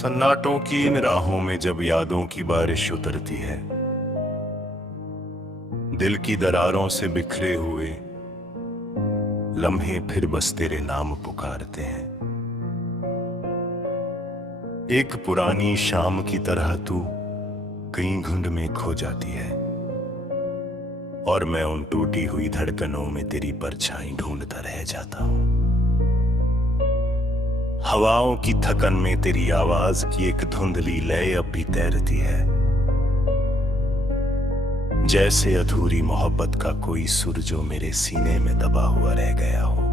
सन्नाटों की इन राहों में जब यादों की बारिश उतरती है, दिल की दरारों से बिखरे हुए लम्हे फिर बस तेरे नाम पुकारते हैं। एक पुरानी शाम की तरह तू कहीं घुंड में खो जाती है और मैं उन टूटी हुई धड़कनों में तेरी परछाई ढूंढता रह जाता हूं। हवाओं की थकन में तेरी आवाज की एक धुंधली लय अब भी तैरती है, जैसे अधूरी मोहब्बत का कोई सुर जो मेरे सीने में दबा हुआ रह गया हो।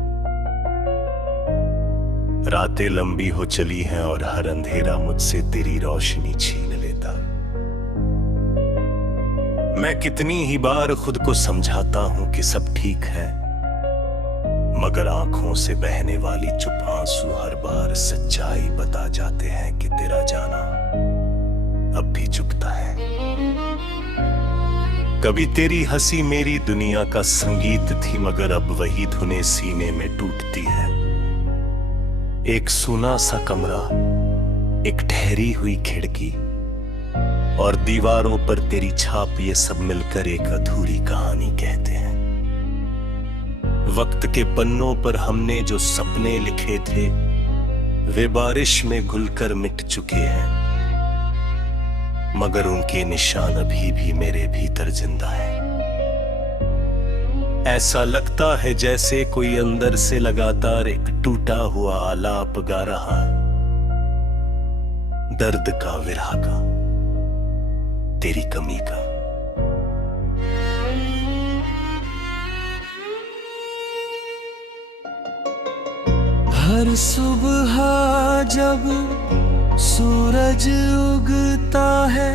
रातें लंबी हो चली हैं और हर अंधेरा मुझसे तेरी रोशनी छीन लेता। मैं कितनी ही बार खुद को समझाता हूं कि सब ठीक है, मगर आंखों से बहने वाली चुप आंसू हर बार सच्चाई बता जाते हैं कि तेरा जाना अब भी चुकता है। कभी तेरी हंसी मेरी दुनिया का संगीत थी, मगर अब वही धुनें सीने में टूटती है। एक सूना सा कमरा, एक ठहरी हुई खिड़की और दीवारों पर तेरी छाप, ये सब मिलकर एक अधूरी कहानी कहते हैं। वक्त के पन्नों पर हमने जो सपने लिखे थे वे बारिश में घुलकर मिट चुके हैं, मगर उनके निशान अभी भी मेरे भीतर जिंदा है। ऐसा लगता है जैसे कोई अंदर से लगातार एक टूटा हुआ आलाप गा रहा, दर्द का, विरह का, तेरी कमी का। हर सुबह जब सूरज उगता है,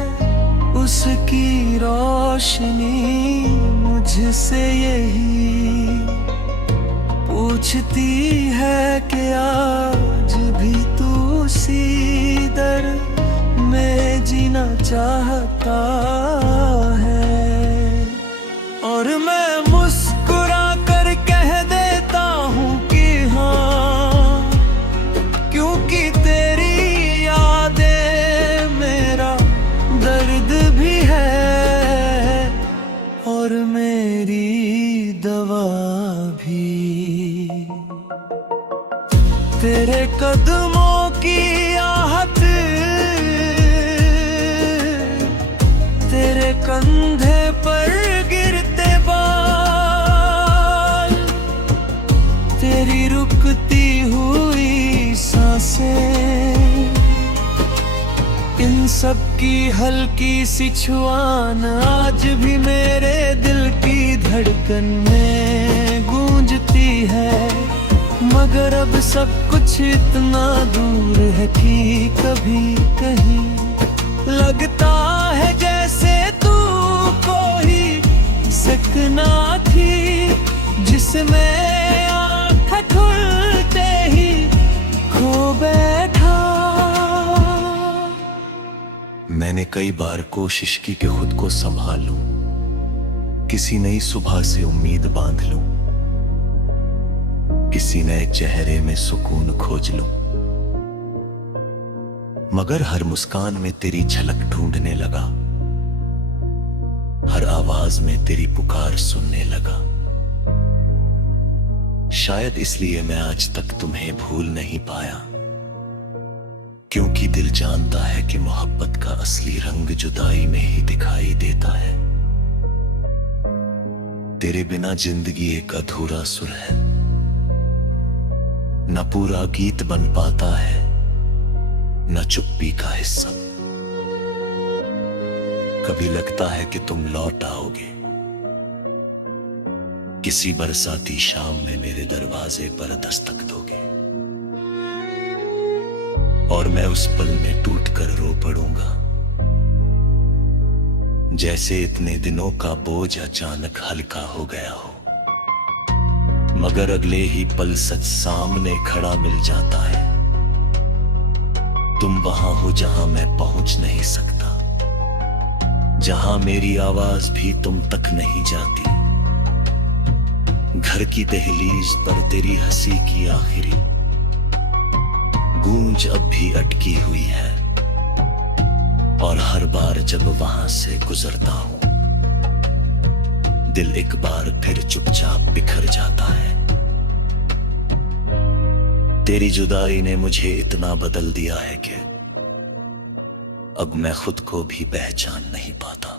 उसकी रोशनी मुझसे यही पूछती है कि आज भी तू उसी दर में जीना चाहता है। और मैं मुस्कुरा कर कह देता हूँ कि हाँ, क्योंकि तेरी यादें मेरा दर्द भी है और मेरी दवा भी। तेरे कदमों की आहट, तेरे कंधे पर गिरते बाल, तेरी रुकती हुई सांसें, इन सब की हल्की सी छुआन आज भी मेरे दिल की धड़कन में गूंजती है। मगर अब सब कुछ इतना दूर है कि कभी कहीं लगता है जैसे तू कोई सपना थी, जिसमें आँखें खुलते ही खो बैठा। मैंने कई बार कोशिश की कि खुद को संभाल लूं, किसी नई सुबह से उम्मीद बांध लूं, किसी नए चेहरे में सुकून खोज लूं, मगर हर मुस्कान में तेरी झलक ढूंढने लगा, हर आवाज में तेरी पुकार सुनने लगा। शायद इसलिए मैं आज तक तुम्हें भूल नहीं पाया, क्योंकि दिल जानता है कि मोहब्बत का असली रंग जुदाई में ही दिखाई देता है। तेरे बिना जिंदगी एक अधूरा सुर है, न पूरा गीत बन पाता है, न चुप्पी का हिस्सा। कभी लगता है कि तुम लौट आओगे, किसी बरसाती शाम में मेरे दरवाजे पर दस्तक दोगे और मैं उस पल में टूटकर रो पड़ूंगा, जैसे इतने दिनों का बोझ अचानक हल्का हो गया हो। मगर अगले ही पल सच सामने खड़ा मिल जाता है। तुम वहां हो जहां मैं पहुंच नहीं सकता, जहां मेरी आवाज भी तुम तक नहीं जाती। घर की दहलीज पर तेरी हंसी की आखिरी गूंज अब भी अटकी हुई है। और हर बार जब वहां से गुजरता हूं, दिल एक बार फिर चुपचाप बिखर जाता है। तेरी जुदाई ने मुझे इतना बदल दिया है कि अब मैं खुद को भी पहचान नहीं पाता।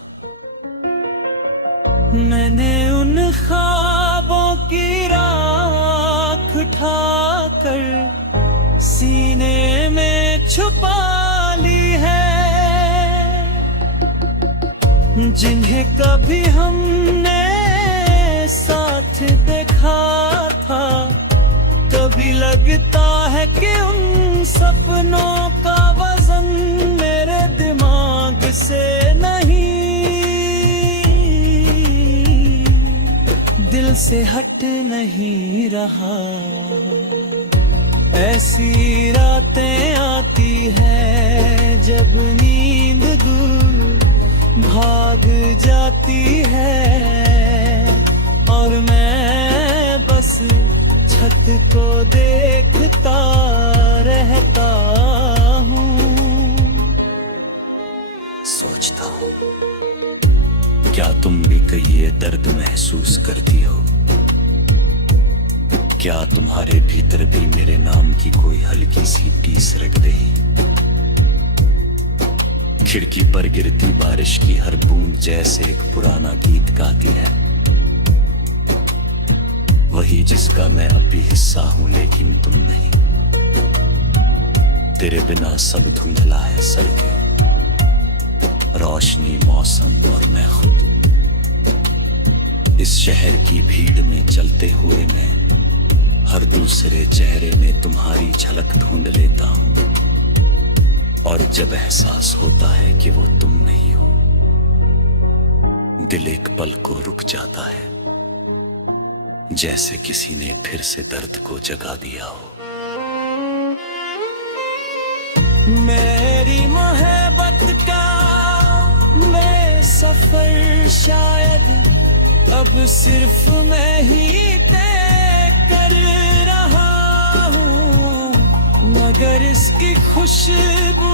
मैंने उन ख्वाबों की राख उठाकर सीने में छुपा ली है, जिन्हें कभी हमने साथ देखा था। कभी लगता है कि उन सपनों का वजन मेरे दिमाग से नहीं, दिल से हट नहीं रहा। ऐसी रातें आती है जब नींद दूर भाग जाती है, और मैं बस छत को देखता रहता हूँ। सोचता हूँ, क्या तुम भी कहीं ये दर्द महसूस करती हो? क्या तुम्हारे भीतर भी मेरे नाम की कोई हल्की सी टीस रख रही? खिड़की पर गिरती बारिश की हर बूंद जैसे एक पुराना गीत गाती है, वही जिसका मैं अब भी हिस्सा हूं लेकिन तुम नहीं। तेरे बिना सब धुंधला है, सड़कें, रोशनी, मौसम और मैं खुद। इस शहर की भीड़ में चलते हुए मैं हर दूसरे चेहरे में तुम्हारी झलक ढूंढ लेता हूं, और जब एहसास होता है कि वो तुम नहीं हो, दिल एक पल को रुक जाता है, जैसे किसी ने फिर से दर्द को जगा दिया हो। मेरी मोहब्बत का मैं सफर शायद अब सिर्फ मैं ही तय कर रहा हूँ, मगर इसकी खुशबू